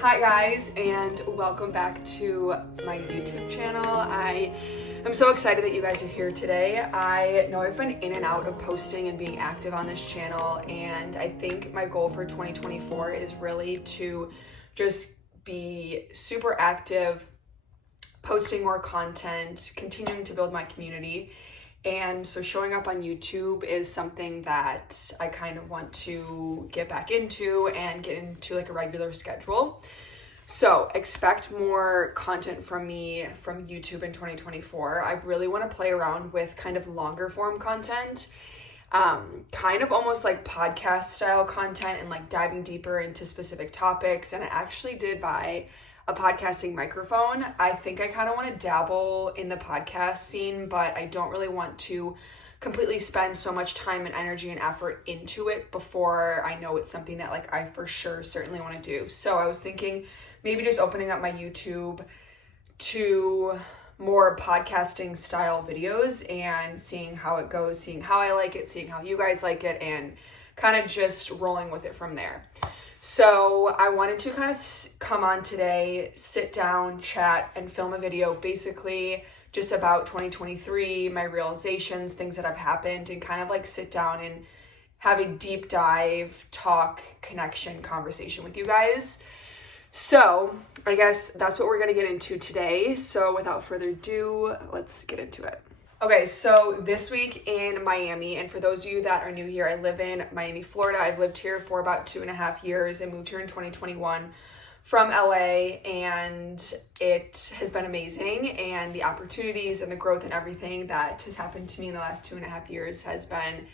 Hi guys, and welcome back to my YouTube channel. I am so excited that you guys are here today. I know I've been in and out of posting and being active on this channel, and I think my goal for 2024 is really to just be super active, posting more content, continuing to build my community. And so showing up on YouTube is something that I kind of want to get back into and get into like a regular schedule. So expect more content from me from YouTube in 2024. I really want to play around with kind of longer form content, kind of almost like podcast style content and like diving deeper into specific topics. And I actually did buy a podcasting microphone. I think I kind of want to dabble in the podcast scene, but I don't really want to completely spend so much time and energy and effort into it before I know it's something that like I for sure certainly want to do. So I was thinking maybe just opening up my YouTube to more podcasting style videos and seeing how it goes, seeing how I like it, seeing how you guys like it, and kind of just rolling with it from there. So I wanted to kind of come on today, sit down, chat, and film a video basically just about 2023, my realizations, things that have happened, and kind of like sit down and have a deep dive, talk, connection, conversation with you guys. So I guess that's what we're going to get into today. So without further ado, let's get into it. Okay, so this week in Miami, and for those of you that are new here, I live in Miami, Florida. I've lived here for about 2.5 years. I moved here in 2021 from LA, and it has been amazing. And the opportunities and the growth and everything that has happened to me in the last 2.5 years has been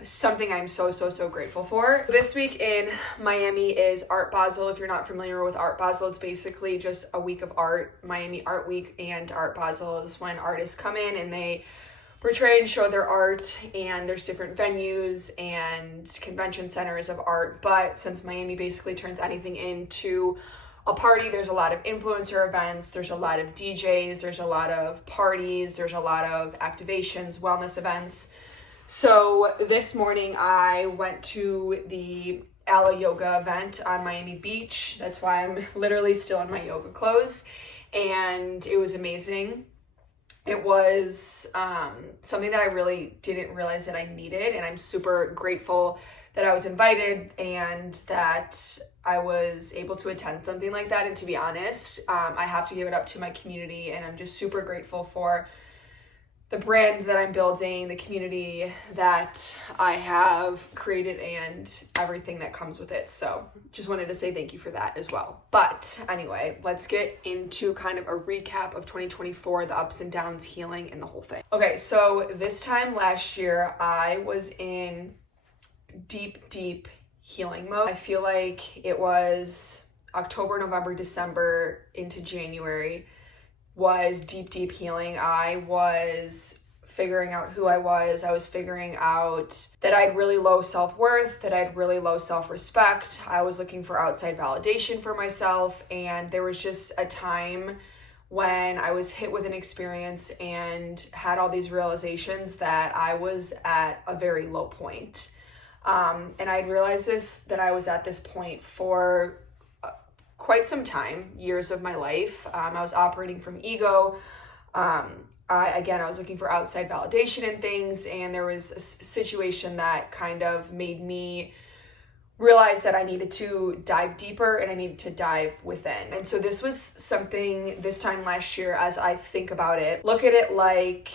something I'm so grateful for. This week in Miami is Art Basel. If you're not familiar with Art Basel, it's basically just a week of art. Miami Art Week and Art Basel is when artists come in and they portray and show their art, and there's different venues and convention centers of art. But since Miami basically turns anything into a party, there's a lot of influencer events, there's a lot of DJs, there's a lot of parties, there's a lot of activations, wellness events. So this morning I went to the Ala Yoga event on Miami Beach. That's why I'm literally still in my yoga clothes, and it was amazing. It was something that I really didn't realize that I needed, and I'm super grateful that I was invited and that I was able to attend something like that. And to be honest, I have to give it up to my community, and I'm just super grateful for the brand that I'm building, the community that I have created, and everything that comes with it. So just wanted to say thank you for that as well. But anyway, let's get into kind of a recap of 2024, the ups and downs, healing, and the whole thing. Okay, so this time last year, I was in deep healing mode. I feel like it was October, November, December into January was deep healing. I was figuring out who I was figuring out that I had really low self-worth, that I had really low self-respect. I was looking for outside validation for myself, and there was just a time when I was hit with an experience and had all these realizations that I was at a very low point. And I'd realized that I was at this point for quite some time, years of my life. I was operating from ego. I was looking for outside validation in things, and there was a situation that kind of made me realize that I needed to dive deeper and I needed to dive within. And so this was something this time last year, as I think about it, look at it like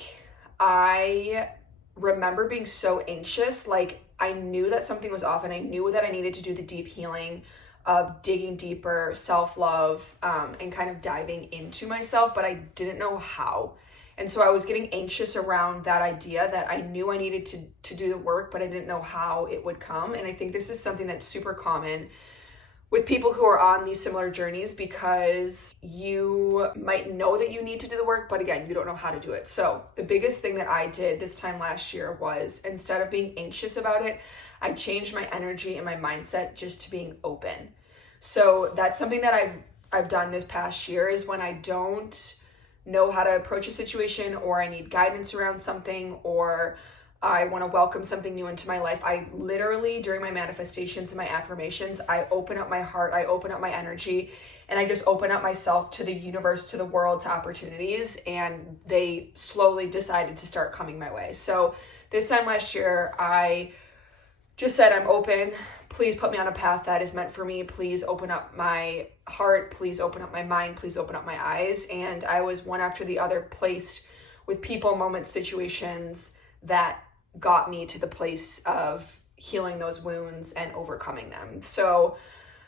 I remember being so anxious. Like I knew that something was off, and I knew that I needed to do the deep healing of digging deeper, self-love, and kind of diving into myself, but I didn't know how. And so I was getting anxious around that idea that I knew I needed to do the work, but I didn't know how it would come. And I think this is something that's super common with people who are on these similar journeys, because you might know that you need to do the work, but again, you don't know how to do it. So the biggest thing that I did this time last year was, instead of being anxious about it, I changed my energy and my mindset just to being open. So that's something that I've done this past year, is when I don't know how to approach a situation, or I need guidance around something, or I want to welcome something new into my life. I literally, during my manifestations and my affirmations, I open up my heart, I open up my energy, and I just open up myself to the universe, to the world, to opportunities, and they slowly decided to start coming my way. So this time last year, I just said, I'm open. Please put me on a path that is meant for me. Please open up my heart. Please open up my mind. Please open up my eyes. And I was one after the other placed with people, moments, situations that got me to the place of healing those wounds and overcoming them. So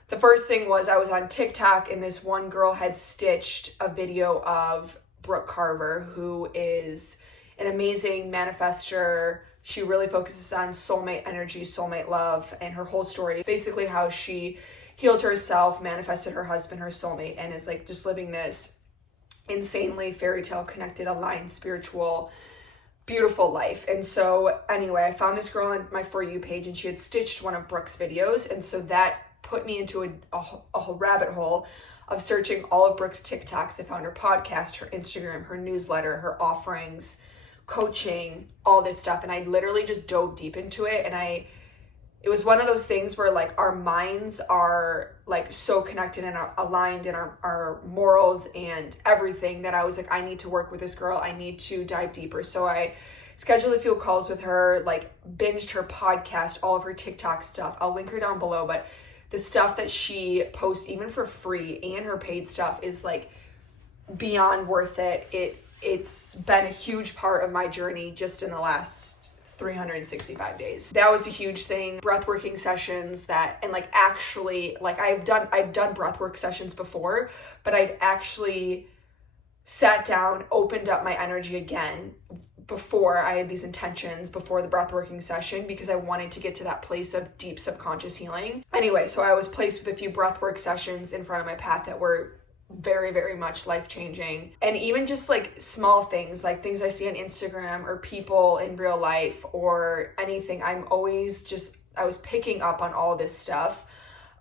the first thing was I was on TikTok and this one girl had stitched a video of Brooke Carver, who is an amazing manifester. She really focuses on soulmate energy, soulmate love, and her whole story, basically how she healed herself, manifested her husband, her soulmate, and is like just living this insanely fairy tale connected, aligned, spiritual, beautiful life. And so anyway, I found this girl on my For You page and she had stitched one of Brooke's videos. And so that put me into a whole rabbit hole of searching all of Brooke's TikToks. I found her podcast, her Instagram, her newsletter, her offerings, coaching, all this stuff. And I literally just dove deep into it. And it was one of those things where like our minds are like so connected and are aligned in our morals and everything that I was like, I need to work with this girl. I need to dive deeper. So I scheduled a few calls with her, like binged her podcast, all of her TikTok stuff. I'll link her down below, but the stuff that she posts even for free and her paid stuff is like beyond worth it. It's been a huge part of my journey just in the last 365 days. That was a huge thing. Breathworking sessions and like actually, like I've done breathwork sessions before, but I'd actually sat down, opened up my energy again before I had these intentions before the breathworking session because I wanted to get to that place of deep subconscious healing. Anyway, so I was placed with a few breathwork sessions in front of my path that were very, very much life-changing. And even just like small things, like things I see on Instagram or people in real life or anything, I was picking up on all this stuff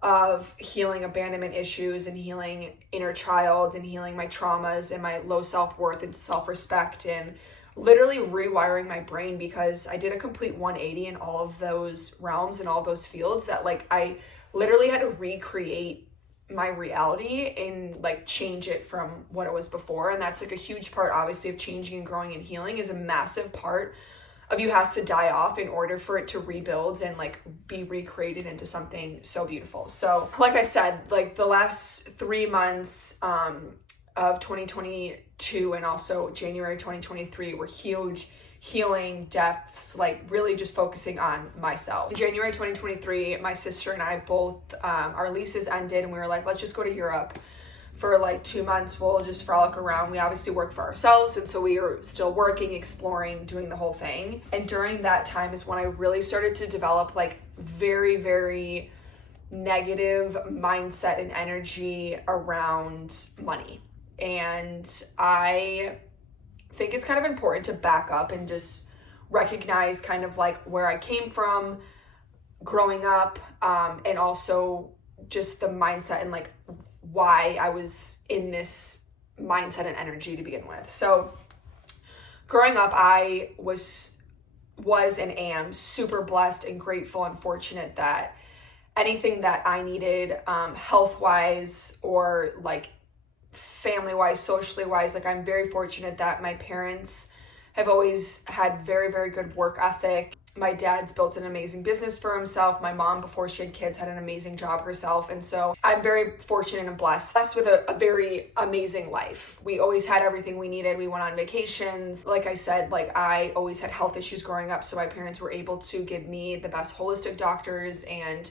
of healing abandonment issues and healing inner child and healing my traumas and my low self-worth and self-respect and literally rewiring my brain because I did a complete 180 in all of those realms and all those fields that like I literally had to recreate my reality and like change it from what it was before. And that's like a huge part obviously of changing and growing and healing is a massive part of you has to die off in order for it to rebuild and like be recreated into something so beautiful. So like I said, like the last 3 months of 2022 and also January 2023 were huge healing depths, like really just focusing on myself. In January 2023, my sister and I both, our leases ended and we were like, let's just go to Europe for like 2 months. We'll just frolic around. We obviously work for ourselves. And so we were still working, exploring, doing the whole thing. And during that time is when I really started to develop like very, very negative mindset and energy around money. And I think it's kind of important to back up and just recognize kind of like where I came from growing up, and also just the mindset and like why I was in this mindset and energy to begin with. So growing up, I was and am super blessed and grateful and fortunate that anything that I needed, health-wise or like family-wise, socially-wise, like I'm very fortunate that my parents have always had very, very good work ethic. My dad's built an amazing business for himself. My mom, before she had kids, had an amazing job herself. And so I'm very fortunate and blessed with a very amazing life. We always had everything we needed. We went on vacations. Like I said, like I always had health issues growing up. So my parents were able to give me the best holistic doctors and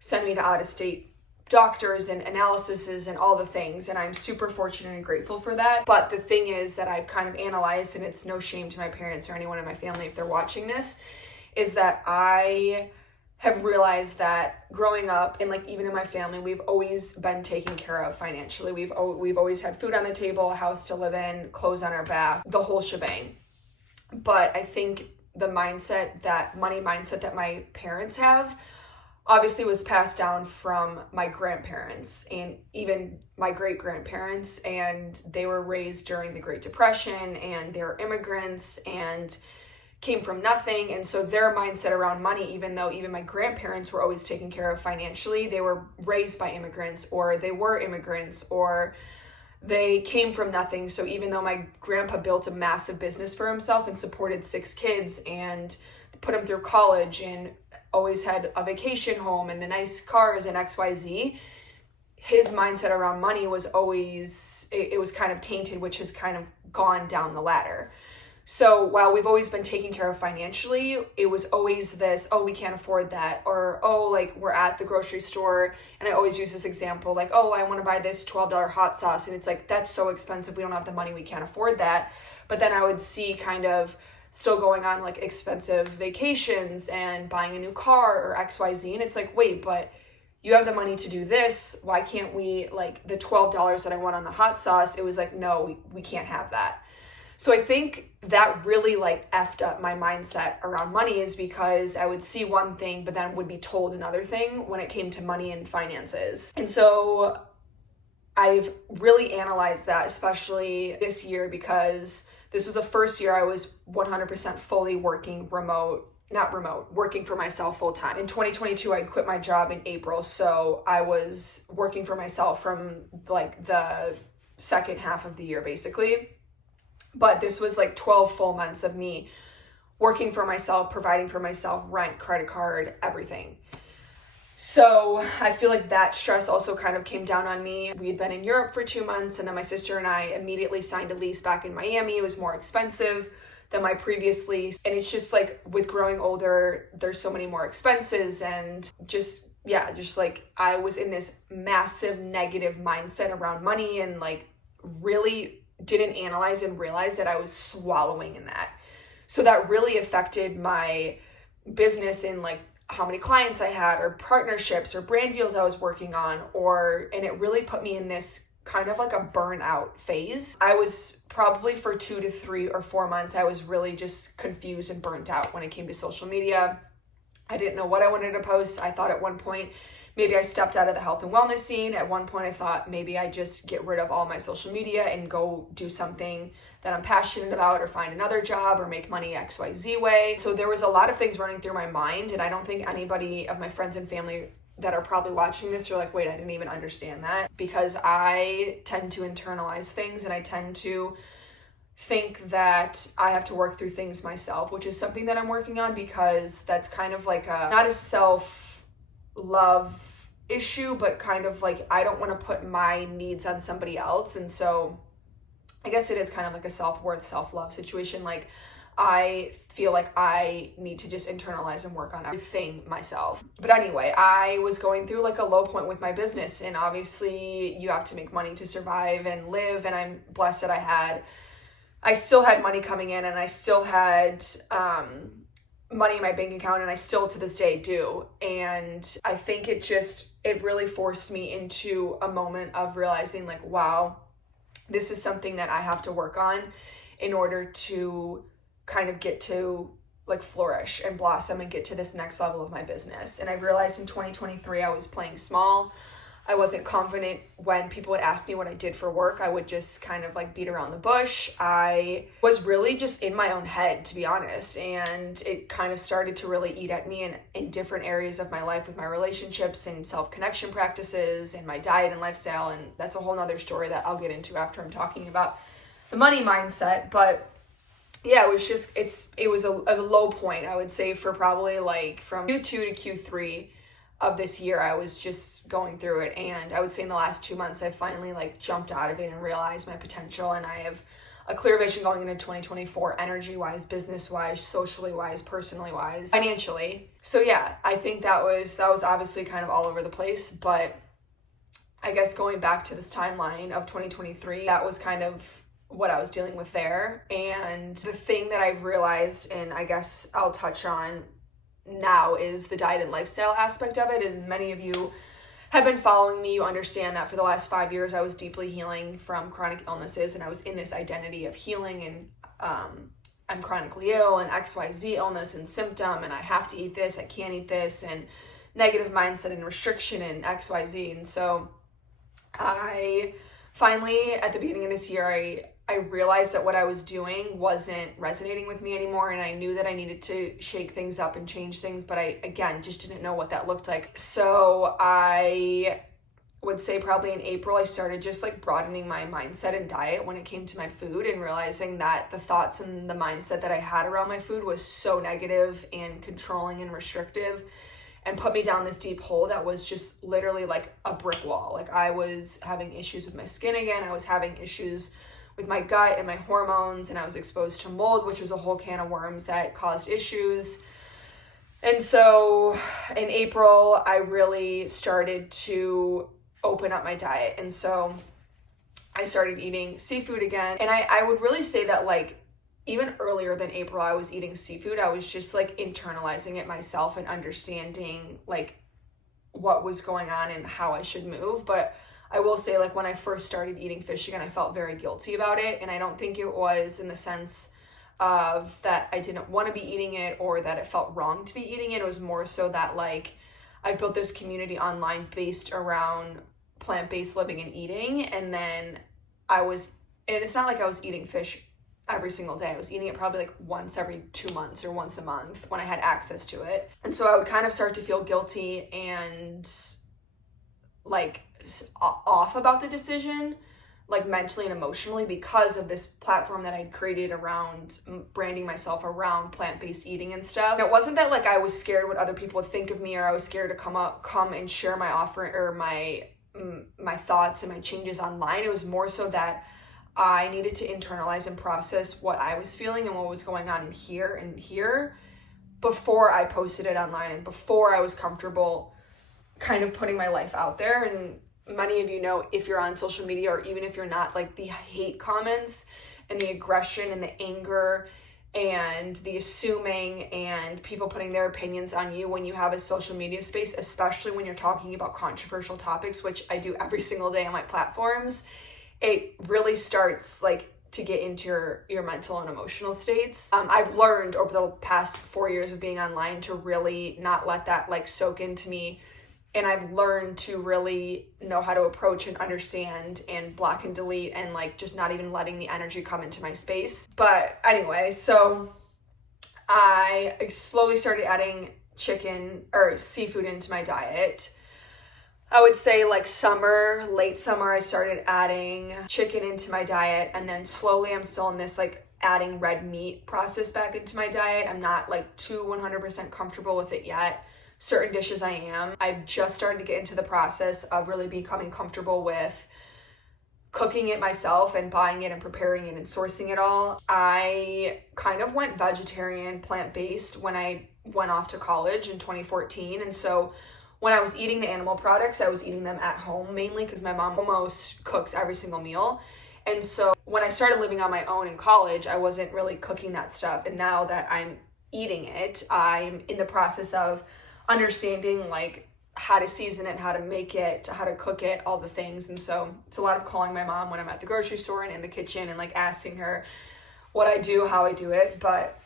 send me to out-of-state doctors and analyses and all the things, and I'm super fortunate and grateful for that. But the thing is that I've kind of analyzed, and it's no shame to my parents or anyone in my family if they're watching this, is that I have realized that growing up and like even in my family, we've always been taken care of financially. We've always had food on the table, a house to live in, clothes on our back, the whole shebang. But I think the money mindset that my parents have obviously was passed down from my grandparents and even my great-grandparents, and they were raised during the Great Depression and they're immigrants, and came from nothing. And so their mindset around money, even though even my grandparents were always taken care of financially, they were raised by immigrants, or they were immigrants, or they came from nothing. So even though my grandpa built a massive business for himself and supported 6 kids and put them through college and always had a vacation home and the nice cars and XYZ, his mindset around money was always, it was kind of tainted, which has kind of gone down the ladder. So while we've always been taken care of financially, it was always this, oh, we can't afford that. Or, oh, like we're at the grocery store. And I always use this example, like, oh, I want to buy this $12 hot sauce. And it's like, that's so expensive. We don't have the money. We can't afford that. But then I would see kind of still going on like expensive vacations and buying a new car or XYZ. And it's like, wait, but you have the money to do this. Why can't we, like the $12 that I want on the hot sauce? It was like, no, we can't have that. So I think that really like effed up my mindset around money, is because I would see one thing, but then would be told another thing when it came to money and finances. And so I've really analyzed that, especially this year, because this was the first year I was 100% fully working working for myself full time. In 2022, I'd quit my job in April. So I was working for myself from like the second half of the year, basically. But this was like 12 full months of me working for myself, providing for myself, rent, credit card, everything. So I feel like that stress also kind of came down on me. We had been in Europe for 2 months, and then my sister and I immediately signed a lease back in Miami. It was more expensive than my previous lease. And it's just like with growing older, there's so many more expenses, and just like I was in this massive negative mindset around money, and like really didn't analyze and realize that I was swallowing in that. So that really affected my business in like how many clients I had, or partnerships, or brand deals I was working on, and it really put me in this kind of like a burnout phase. I was probably for 2 to 3 or 4 months, I was really just confused and burnt out when it came to social media. I didn't know what I wanted to post. I thought at one point, maybe I stepped out of the health and wellness scene. At one point I thought maybe I just get rid of all my social media and go do something that I'm passionate about, or find another job, or make money XYZ way. So there was a lot of things running through my mind, and I don't think anybody of my friends and family that are probably watching this are like, wait, I didn't even understand that, because I tend to internalize things, and I tend to think that I have to work through things myself, which is something that I'm working on, because that's kind of like not a self-love issue, but kind of like I don't want to put my needs on somebody else. And so I guess it is kind of like a self-worth, self-love situation. Like I feel like I need to just internalize and work on everything myself. But anyway, I was going through like a low point with my business, and obviously you have to make money to survive and live. And I'm blessed that I still had money coming in, and I still had money in my bank account, and I still to this day do. And I think it really forced me into a moment of realizing like, wow, this is something that I have to work on in order to kind of get to like flourish and blossom and get to this next level of my business. And I realized in 2023, I was playing small. I wasn't confident when people would ask me what I did for work. I would just kind of like beat around the bush. I was really just in my own head, to be honest. And it kind of started to really eat at me in different areas of my life, with my relationships and self-connection practices and my diet and lifestyle. And that's a whole nother story that I'll get into after I'm talking about the money mindset. But yeah, it was just, it was a low point, I would say, for probably like from Q2 to Q3 of this year. I was just going through it, and I would say in the last 2 months I finally like jumped out of it and realized my potential, and I have a clear vision going into 2024, energy wise, business wise, socially wise, personally wise, financially. So yeah, I think that was obviously kind of all over the place, but I guess going back to this timeline of 2023, that was kind of what I was dealing with there. And the thing that I've realized, and I guess I'll touch on now, is the diet and lifestyle aspect of it. As many of you have been following me, you understand that for the last 5 years I was deeply healing from chronic illnesses, and I was in this identity of healing, and I'm chronically ill, and XYZ illness and symptom, and I have to eat this, I can't eat this, and negative mindset and restriction and XYZ. And so I finally, at the beginning of this year, I I realized that what I was doing wasn't resonating with me anymore, and I knew that I needed to shake things up and change things, but I, again, just didn't know what that looked like. So I would say probably in April, I started just like broadening my mindset and diet when it came to my food, and realizing that the thoughts and the mindset that I had around my food was so negative and controlling and restrictive, and put me down this deep hole that was just literally like a brick wall. Like, I was having issues with my skin again. I was having issues with my gut and my hormones, and I was exposed to mold, which was a whole can of worms that caused issues. And so in April, I really started to open up my diet. And so I started eating seafood again. And I would really say that, like, even earlier than April, I was eating seafood. I was just like internalizing it myself and understanding like what was going on and how I should move. But I will say, like, when I first started eating fish again, I felt very guilty about it. And I don't think it was in the sense of that I didn't want to be eating it or that it felt wrong to be eating it. It was more so that, like, I built this community online based around plant-based living and eating. And then and it's not like I was eating fish every single day. I was eating it probably like once every 2 months or once a month when I had access to it. And so I would kind of start to feel guilty and like off about the decision, like mentally and emotionally, because of this platform that I'd created around branding myself around plant-based eating and stuff. It wasn't that like I was scared what other people would think of me, or I was scared to come and share my offering or my thoughts and my changes online. It was more so that I needed to internalize and process what I was feeling and what was going on in here before I posted it online, and before I was comfortable kind of putting my life out there. And many of you know, if you're on social media, or even if you're not, like, the hate comments and the aggression and the anger and the assuming and people putting their opinions on you when you have a social media space, especially when you're talking about controversial topics, which I do every single day on my platforms, it really starts like to get into your mental and emotional states. I've learned over the past 4 years of being online to really not let that like soak into me. And I've learned to really know how to approach and understand and block and delete, and like just not even letting the energy come into my space. But anyway, so I slowly started adding chicken or seafood into my diet. I would say like late summer, I started adding chicken into my diet, and then slowly I'm still in this like adding red meat process back into my diet. I'm not like too 100% comfortable with it yet. Certain dishes I am. I've just started to get into the process of really becoming comfortable with cooking it myself and buying it and preparing it and sourcing it all. I kind of went vegetarian, plant-based when I went off to college in 2014. And so when I was eating the animal products, I was eating them at home mainly because my mom almost cooks every single meal. And so when I started living on my own in college, I wasn't really cooking that stuff. And now that I'm eating it, I'm in the process of understanding like how to season it, how to make it, how to cook it, all the things. And so it's a lot of calling my mom when I'm at the grocery store and in the kitchen and like asking her what I do, how I do it. But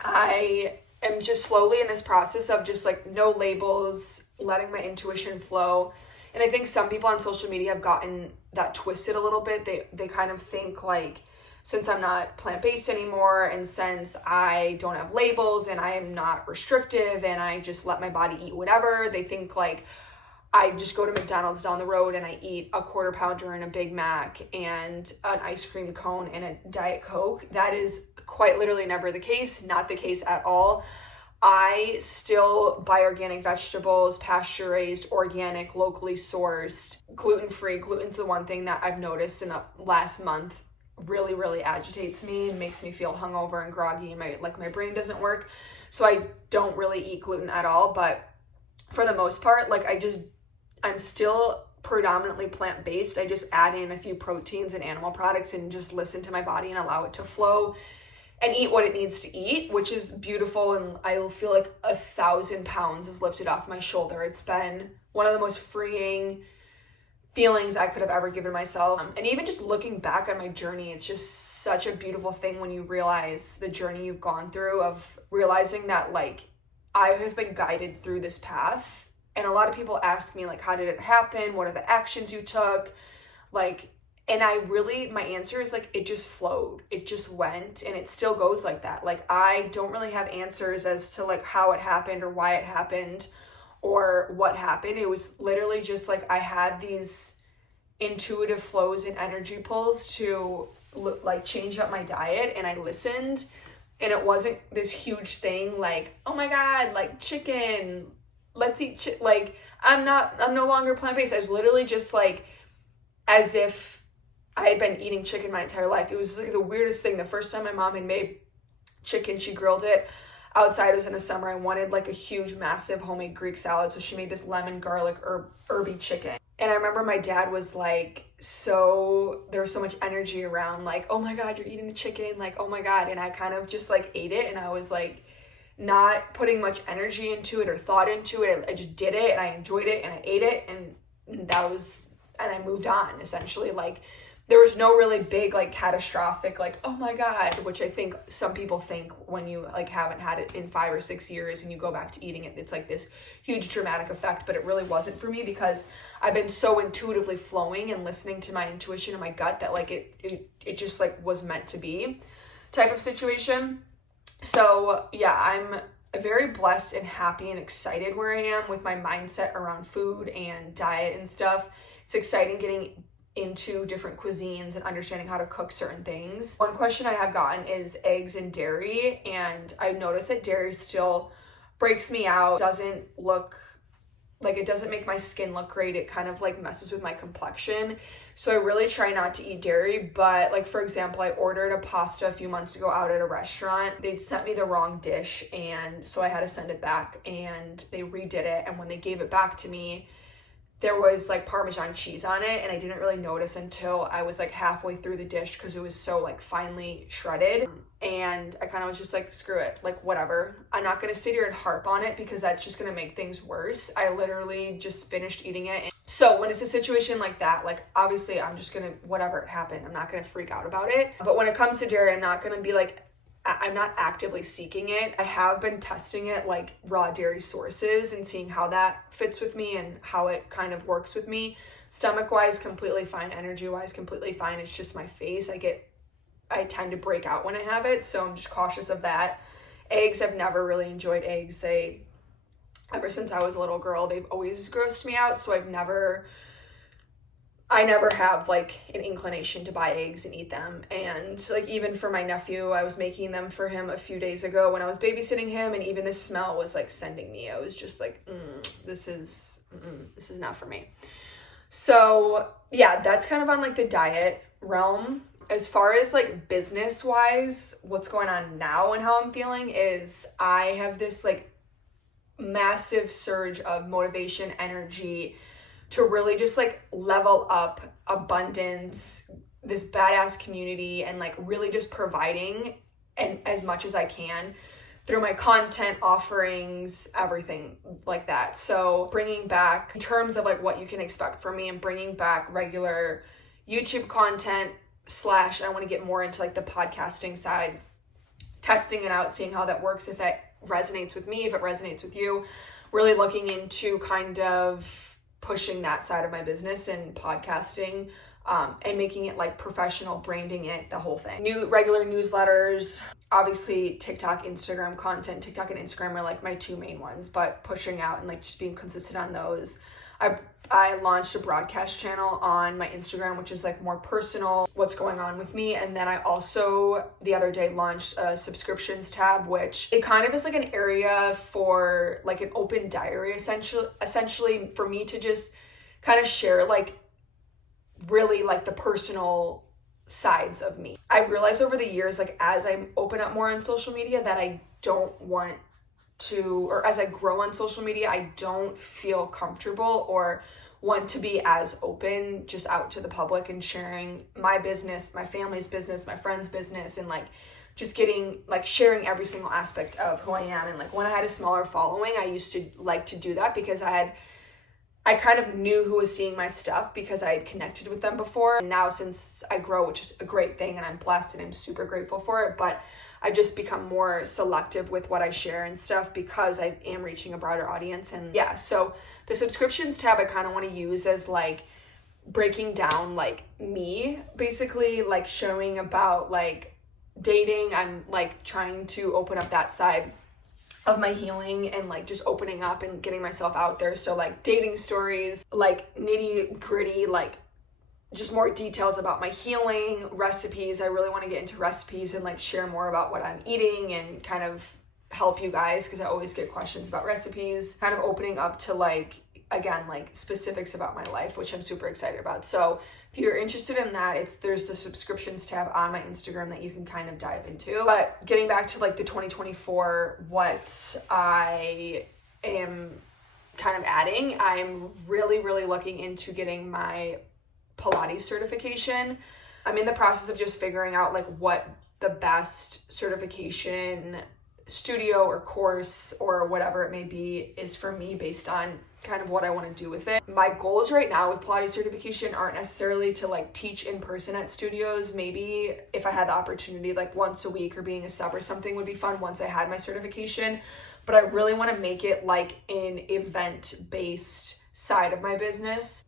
I am just slowly in this process of just like no labels, letting my intuition flow. And I think some people on social media have gotten that twisted a little bit. They kind of think like, since I'm not plant-based anymore, and since I don't have labels and I am not restrictive and I just let my body eat whatever, they think like I just go to McDonald's down the road and I eat a quarter pounder and a Big Mac and an ice cream cone and a Diet Coke. That is quite literally never the case, not the case at all. I still buy organic vegetables, pasture-raised, organic, locally sourced, gluten-free. Gluten's the one thing that I've noticed in the last month really agitates me and makes me feel hungover and groggy, and my brain doesn't work. So I don't really eat gluten at all. But for the most part, like I'm still predominantly plant-based. I just add in a few proteins and animal products and just listen to my body and allow it to flow and eat what it needs to eat, which is beautiful. And I feel like 1,000 pounds is lifted off my shoulder. It's been one of the most freeing feelings I could have ever given myself. And even just looking back on my journey, it's just such a beautiful thing when you realize the journey you've gone through, of realizing that like I have been guided through this path. And a lot of people ask me like, how did it happen? What are the actions you took? Like, And my answer is like, it just flowed. It just went, and it still goes like that. Like, I don't really have answers as to like how it happened or why it happened or what happened. It was literally just like, I had these intuitive flows and energy pulls to like change up my diet, and I listened, and it wasn't this huge thing like, oh my God, like chicken, let's eat like, I'm no longer plant-based. I was literally just like, as if I had been eating chicken my entire life. It was like the weirdest thing. The first time my mom had made chicken, she grilled it outside. It was in the summer. I wanted like a huge, massive homemade Greek salad. So she made this lemon, garlic, herby chicken. And I remember my dad was like, there was so much energy around like, oh my God, you're eating the chicken. Like, oh my God. And I kind of just like ate it. And I was like, not putting much energy into it or thought into it. I just did it, and I enjoyed it, and I ate it. And I moved on, essentially. Like, there was no really big, like, catastrophic, like, oh my God, which I think some people think when you, like, haven't had it in 5 or 6 years and you go back to eating it, it's like this huge dramatic effect, but it really wasn't for me because I've been so intuitively flowing and listening to my intuition and my gut that, like, it just, like, was meant to be type of situation. So, yeah, I'm very blessed and happy and excited where I am with my mindset around food and diet and stuff. It's exciting getting into different cuisines and understanding how to cook certain things. One question I have gotten is eggs and dairy, and I noticed that dairy still breaks me out, doesn't look like, it doesn't make my skin look great. It kind of like messes with my complexion. So I really try not to eat dairy, but like, for example, I ordered a pasta a few months ago out at a restaurant. They'd sent me the wrong dish, and so I had to send it back, and they redid it. And when they gave it back to me, there was like Parmesan cheese on it, and I didn't really notice until I was like halfway through the dish because it was so like finely shredded. And I kind of was just like, screw it, like whatever. I'm not gonna sit here and harp on it because that's just gonna make things worse. I literally just finished eating it. So when it's a situation like that, like obviously I'm just gonna, whatever, it happened. I'm not gonna freak out about it. But when it comes to dairy, I'm not gonna be like, I'm not actively seeking it. I have been testing it like raw dairy sources and seeing how that fits with me and how it kind of works with me. Stomach wise, completely fine. Energy wise, completely fine. It's just my face. I tend to break out when I have it. So I'm just cautious of that. Eggs, I've never really enjoyed eggs. Ever since I was a little girl, they've always grossed me out. So I never have like an inclination to buy eggs and eat them. And like, even for my nephew, I was making them for him a few days ago when I was babysitting him, and even the smell was like sending me. I was just like, this is not for me. So yeah, that's kind of on like the diet realm. As far as like business wise, what's going on now and how I'm feeling is I have this like massive surge of motivation, energy, to really just like level up abundance, this badass community, and like really just providing and as much as I can through my content offerings, everything like that. So bringing back, in terms of like what you can expect from me, and bringing back regular YouTube content / I want to get more into like the podcasting side, testing it out, seeing how that works, if it resonates with me, if it resonates with you, really looking into kind of pushing that side of my business and podcasting, and making it like professional, branding it, the whole thing. New regular newsletters, obviously TikTok, Instagram content. TikTok and Instagram are like my two main ones, but pushing out and like just being consistent on those. I launched a broadcast channel on my Instagram, which is like more personal, what's going on with me. And then I also the other day launched a subscriptions tab, which it kind of is like an area for like an open diary, essentially for me to just kind of share like really like the personal sides of me. I've realized over the years, like as I open up more on social media, that I don't want to, or as I grow on social media, I don't feel comfortable or want to be as open just out to the public and sharing my business, my family's business, my friend's business, and like just getting like sharing every single aspect of who I am. And like when I had a smaller following, I used to like to do that because I kind of knew who was seeing my stuff because I had connected with them before. And now since I grow, which is a great thing, and I'm blessed and I'm super grateful for it, but I've just become more selective with what I share and stuff because I am reaching a broader audience. And yeah, so the subscriptions tab I kind of want to use as like breaking down like me, basically like showing about like dating. I'm like trying to open up that side of my healing and like just opening up and getting myself out there. So like dating stories, like nitty gritty, like just more details about my healing, recipes. I really want to get into recipes and like share more about what I'm eating and kind of help you guys, because I always get questions about recipes, kind of opening up to like, again, like specifics about my life, which I'm super excited about. So if you're interested in that, there's the subscriptions tab on my Instagram that you can kind of dive into. But getting back to like the 2024, what I am kind of adding, I'm really looking into getting my Pilates certification. I'm in the process of just figuring out like what the best certification studio or course or whatever it may be is for me based on kind of what I want to do with it. My goals right now with Pilates certification aren't necessarily to like teach in person at studios. Maybe if I had the opportunity like once a week or being a sub or something would be fun once I had my certification. But I really want to make it like an event-based side of my business.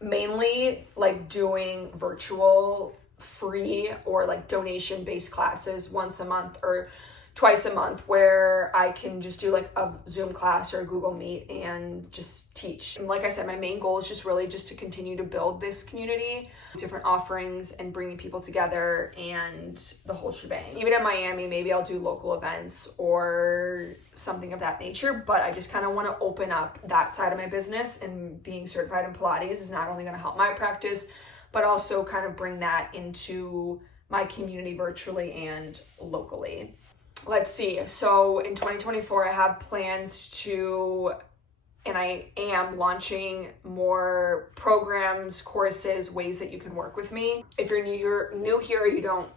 Mainly like doing virtual free or like donation-based classes once a month or twice a month, where I can just do like a Zoom class or a Google Meet and just teach. And like I said, my main goal is just really just to continue to build this community, different offerings and bringing people together and the whole shebang. Even in Miami, maybe I'll do local events or something of that nature, but I just kind of want to open up that side of my business, and being certified in Pilates is not only going to help my practice, but also kind of bring that into my community virtually and locally. Let's see. So in 2024, I have plans to, and I am launching more programs, courses, ways that you can work with me. If you're new here, you don't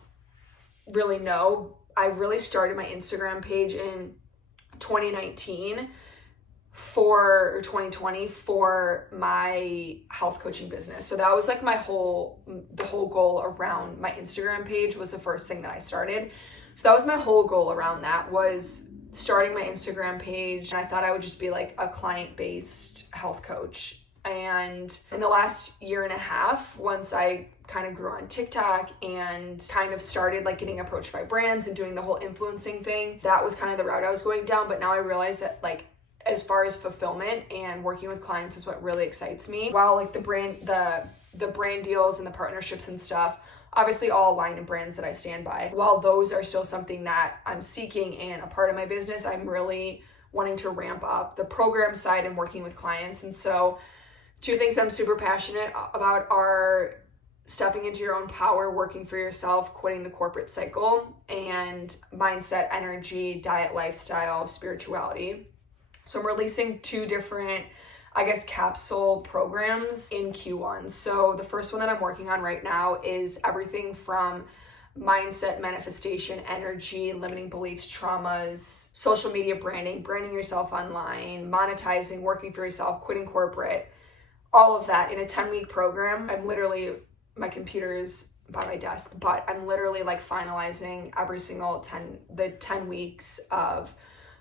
really know, I really started my Instagram page in 2019 or 2020 for my health coaching business. So that was like the whole goal around my Instagram page was the first thing that I started. So that was my whole goal around that, was starting my Instagram page. And I thought I would just be like a client-based health coach. And in the last year and a half, once I kind of grew on TikTok and kind of started like getting approached by brands and doing the whole influencing thing, that was kind of the route I was going down. But now I realize that like as far as fulfillment and working with clients is what really excites me. While like the brand deals and the partnerships and stuff, obviously all aligned in brands that I stand by. While those are still something that I'm seeking and a part of my business, I'm really wanting to ramp up the program side and working with clients. And so 2 things I'm super passionate about are stepping into your own power, working for yourself, quitting the corporate cycle, and mindset, energy, diet, lifestyle, spirituality. So I'm releasing 2 different capsule programs in Q1. So the first one that I'm working on right now is everything from mindset, manifestation, energy, limiting beliefs, traumas, social media branding yourself online, monetizing, working for yourself, quitting corporate, all of that in a 10-week program. My computer's by my desk, but I'm literally like finalizing every single 10 weeks of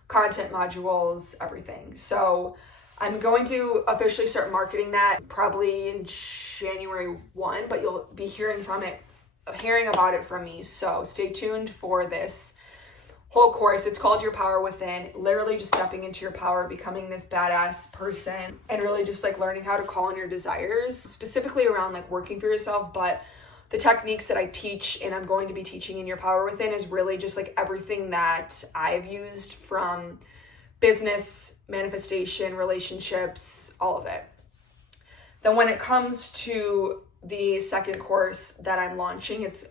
content modules, everything. So I'm going to officially start marketing that probably in January 1, but you'll be hearing about it from me. So stay tuned for this whole course. It's called Your Power Within, literally just stepping into your power, becoming this badass person, and really just like learning how to call in your desires, specifically around like working for yourself. But the techniques that I teach and I'm going to be teaching in Your Power Within is really just like everything that I've used from business, manifestation, relationships, all of it. Then when it comes to the second course that I'm launching, it's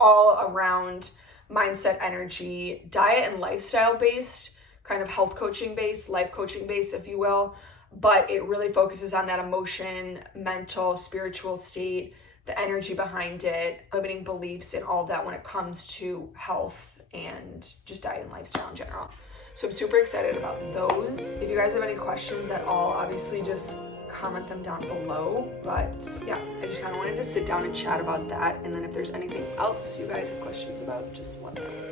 all around mindset, energy, diet and lifestyle based, kind of health coaching based, life coaching based, if you will. But it really focuses on that emotion, mental, spiritual state, the energy behind it, limiting beliefs and all of that when it comes to health and just diet and lifestyle in general. So I'm super excited about those. If you guys have any questions at all, obviously just comment them down below. But yeah, I just kind of wanted to sit down and chat about that. And then if there's anything else you guys have questions about, just let me know.